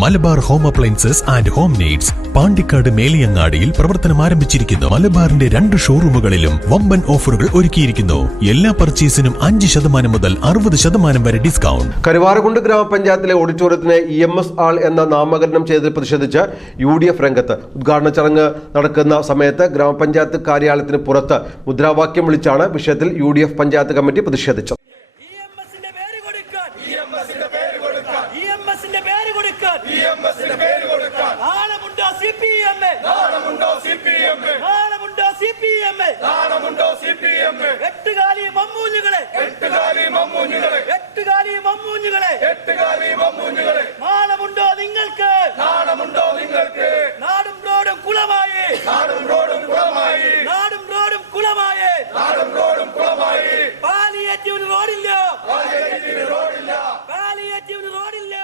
Malabar home appliances and home needs Pandikkad മേലിയങ്ങാടിയിൽ പ്രവർത്തനം ആരംഭിച്ചിരിക്കുന്നു. മലബാറിന്റെ രണ്ട് ഷോറൂമുകളിലും വമ്പൻ ഓഫറുകൾ ഒരുക്കിയിരിക്കുന്നു. എല്ലാ പർച്ചേസിനും അഞ്ച് ശതമാനം മുതൽ അറുപത് ശതമാനം വരെ ഡിസ്കൗണ്ട്. കരുവാരകുണ്ട് ഗ്രാമപഞ്ചായത്തിലെ ഓഡിറ്റോറിയത്തിന് ഇ എം എസ് ആൾ എന്ന നാമകരണം ചെയ്തതിൽ പ്രതിഷേധിച്ച് യു ഡി എഫ് രംഗത്ത് ഉദ്ഘാടന ചടങ്ങ് നടക്കുന്ന സമയത്ത് ഗ്രാമപഞ്ചായത്ത് കാര്യാലയത്തിന് പുറത്ത് മുദ്രാവാക്യം വിളിച്ചാണ് വിഷയത്തിൽ U D F panchayat committee പ്രതിഷേധിച്ചത് E M എസിന്റെ പേര് കൊടുക്കാൻ ഇ എം എസിന്റെ പേര് കൊടുക്കാൻ ഇ എം എസിന്റെ പേര് കൊടുക്കാൻ ഇ എം എസിന്റെ പേര് കൊടുക്കാൻ നാണമുണ്ടോ സി പി എം നാണമുണ്ടോ സി പി എം നാണമുണ്ടോ സി പി എം നാണമുണ്ടോ സി പി എം എട്ടുകാലി മമ്മൂഞ്ഞുകളെ എട്ടുകാലി മമ്മൂഞ്ഞുകളെ എട്ടുകാലി മമ്മൂഞ്ഞുകളെ എട്ടുകാലി മമ്മൂഞ്ഞുകളെ നാണമുണ്ടോ നിങ്ങൾക്ക് നാണമുണ്ടോ നിങ്ങൾക്ക് നാടും റോഡും കുളമായി നാടും റോഡും കുളമായി നാടും റോഡും കുളമായി നാടും റോഡും കുളമായി പാലിയേറ്റീവിന് റോഡില്ല പാലിയേറ്റീവിന് റോഡില്ല പാലിയേറ്റീവിന് റോഡില്ല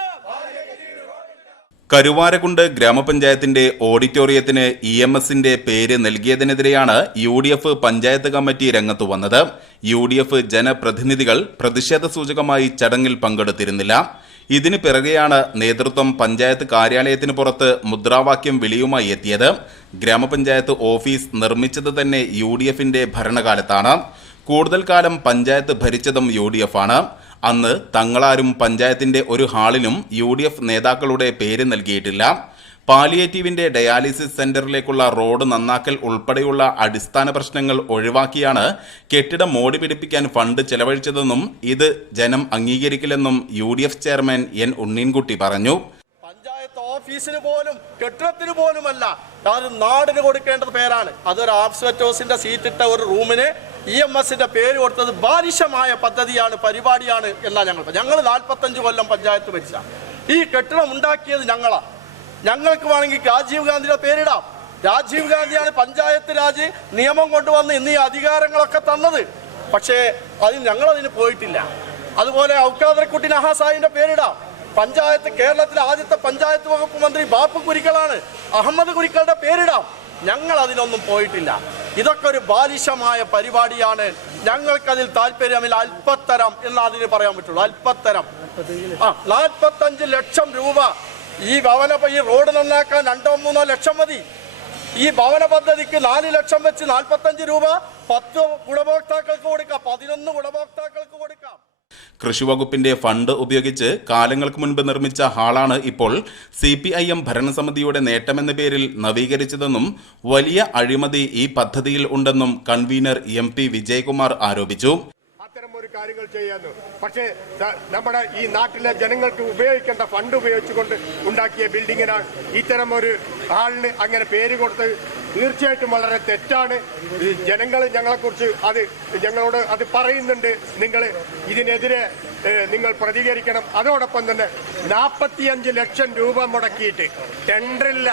കരുവാരക്കുണ്ട് ഗ്രാമപഞ്ചായത്തിന്റെ ഓഡിറ്റോറിയത്തിന് ഇ എം എസിന്റെ പേര് നൽകിയതിനെതിരെയാണ് U D F panchayat committee രംഗത്തു വന്നത്. യു ഡി എഫ് ജനപ്രതിനിധികൾ പ്രതിഷേധ സൂചകമായി ചടങ്ങിൽ പങ്കെടുത്തിരുന്നില്ല. ഇതിന് പിറകെയാണ് നേതൃത്വം പഞ്ചായത്ത് കാര്യാലയത്തിന് പുറത്ത് മുദ്രാവാക്യം വിളിയുമായി എത്തിയത്. ഗ്രാമപഞ്ചായത്ത് ഓഫീസ് നിർമ്മിച്ചത് തന്നെ യു ഡി എഫിന്റെ ഭരണകാലത്താണ്. കൂടുതൽ കാലം പഞ്ചായത്ത് ഭരിച്ചതും യു ഡി എഫ് ആണ്. അന്ന് തങ്ങളാരും പഞ്ചായത്തിന്റെ ഒരു ഹാളിനും യു ഡി എഫ് നേതാക്കളുടെ പേര് നൽകിയിട്ടില്ല. പാലിയേറ്റീവിന്റെ ഡയാലിസിസ് സെന്ററിലേക്കുള്ള റോഡ് നന്നാക്കൽ ഉൾപ്പെടെയുള്ള അടിസ്ഥാന പ്രശ്നങ്ങൾ ഒഴിവാക്കിയാണ് കെട്ടിടം മോടി പിടിപ്പിക്കാൻ ഫണ്ട് ചെലവഴിച്ചതെന്നും ഇത് ജനം അംഗീകരിക്കില്ലെന്നും യു ചെയർമാൻ എൻ ഉണ്ണീൻകുട്ടി പറഞ്ഞു. പഞ്ചായത്ത് ഓഫീസിന് പോലും കെട്ടിടത്തിന് പോലുമല്ല. നാടിന് കൊടുക്കേണ്ടത് പേരാണ്. അതൊരു ആബ്സ്വറ്റോസിന്റെ സീറ്റിട്ട ഒരു റൂമിന് ഇ എം എസിന്റെ പേര് കൊടുത്തത് ബാലിശമായ പദ്ധതിയാണ് പരിപാടിയാണ് എന്നാണ് ഞങ്ങൾ ഞങ്ങൾ നാൽപ്പത്തഞ്ച് കൊല്ലം പഞ്ചായത്ത് ഭരിച്ച. ഈ കെട്ടിടം ഉണ്ടാക്കിയത് ഞങ്ങളാണ് ഞങ്ങൾക്ക് വേണമെങ്കിൽ രാജീവ് ഗാന്ധിയുടെ പേരിടാം. രാജീവ് ഗാന്ധിയാണ് പഞ്ചായത്ത് രാജ് നിയമം കൊണ്ടുവന്ന് ഇന്ന് ഈ അധികാരങ്ങളൊക്കെ തന്നത്. പക്ഷേ അതിന് ഞങ്ങളതിന് പോയിട്ടില്ല. അതുപോലെ ഔക്കാദരക്കുട്ടി നഹാസായിന്റെ പേരിടാം. പഞ്ചായത്ത് കേരളത്തിലെ ആദ്യത്തെ പഞ്ചായത്ത് വകുപ്പ് മന്ത്രി ബാപ്പു കുരിക്കളാണ് അഹമ്മദ് കുരിക്കളുടെ പേരിടാം. ഞങ്ങൾ അതിനൊന്നും പോയിട്ടില്ല. ഇതൊക്കെ ഒരു ബാലിശമായ പരിപാടിയാണ്. ഞങ്ങൾക്കതിൽ താല്പര്യമില്ല. അല്പത്തരം എന്ന് അതിന് പറയാൻ പറ്റുള്ളൂ. അല്പത്തരം. ആ നാൽപ്പത്തഞ്ച് ലക്ഷം രൂപ. ഈ ഭവന ഈ റോഡ് നന്നാക്കാൻ രണ്ടോ മൂന്നോ ലക്ഷം മതി. ഈ ഭവന പദ്ധതിക്ക് നാല് ലക്ഷം വെച്ച് നാൽപ്പത്തഞ്ച് രൂപ പത്ത് ഗുണഭോക്താക്കൾക്ക് കൊടുക്കാം. പതിനൊന്ന് ഗുണഭോക്താക്കൾക്ക് കൊടുക്കാം. കൃഷിവകുപ്പിന്റെ ഫണ്ട് ഉപയോഗിച്ച് കാലങ്ങൾക്ക് മുൻപ് നിർമ്മിച്ച ഹാളാണ് ഇപ്പോൾ സി പി ഐ എം ഭരണസമിതിയുടെ നേട്ടമെന്ന പേരിൽ നവീകരിച്ചതെന്നും വലിയ അഴിമതി ഈ പദ്ധതിയിൽ ഉണ്ടെന്നും കൺവീനർ എം പി വിജയകുമാർ ആരോപിച്ചു. കാര്യങ്ങൾ ചെയ്യാന്ന്. പക്ഷേ നമ്മുടെ ഈ നാട്ടിലെ ജനങ്ങൾക്ക് ഉപയോഗിക്കേണ്ട ഫണ്ട് ഉപയോഗിച്ചുകൊണ്ട് ഉണ്ടാക്കിയ ബിൽഡിങ്ങിനാണ് ഇത്തരം ഒരു ആളിന് അങ്ങനെ പേര് കൊടുത്ത് തീർച്ചയായിട്ടും വളരെ തെറ്റാണ്. ജനങ്ങൾ ഞങ്ങളെക്കുറിച്ച് അത് ഞങ്ങളോട് അത് പറയുന്നുണ്ട്. നിങ്ങൾ ഇതിനെതിരെ നിങ്ങൾ പ്രതികരിക്കണം. അതോടൊപ്പം തന്നെ നാൽപ്പത്തിയഞ്ച് ലക്ഷം രൂപ മുടക്കിയിട്ട് ടെൻഡറില്ല.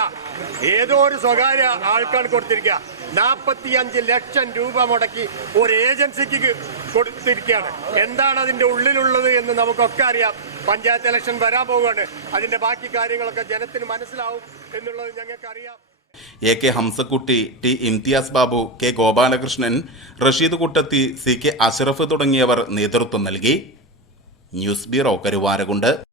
ഏതോ ഒരു സ്വകാര്യ ആൾക്കാണ് കൊടുത്തിരിക്കുക. നാൽപ്പത്തിയഞ്ച് ലക്ഷം രൂപ മുടക്കി ഒരു ഏജൻസിക്ക് കൊടുത്തിരിക്കുകയാണ്. എന്താണ് അതിന്റെ ഉള്ളിലുള്ളത് എന്ന് നമുക്കൊക്കെ അറിയാം. പഞ്ചായത്ത് ഇലക്ഷൻ വരാൻ പോവുകയാണ്. അതിന്റെ ബാക്കി കാര്യങ്ങളൊക്കെ ജനത്തിന് മനസ്സിലാവും എന്നുള്ളത് ഞങ്ങൾക്ക് അറിയാം A K Hamsakutty T Imtiaz Babu K Gopalakrishnan Rasheed Kuttathi C K Ashraf തുടങ്ങിയവർ നേതൃത്വം നൽകി. News bureau Karuvarakundu.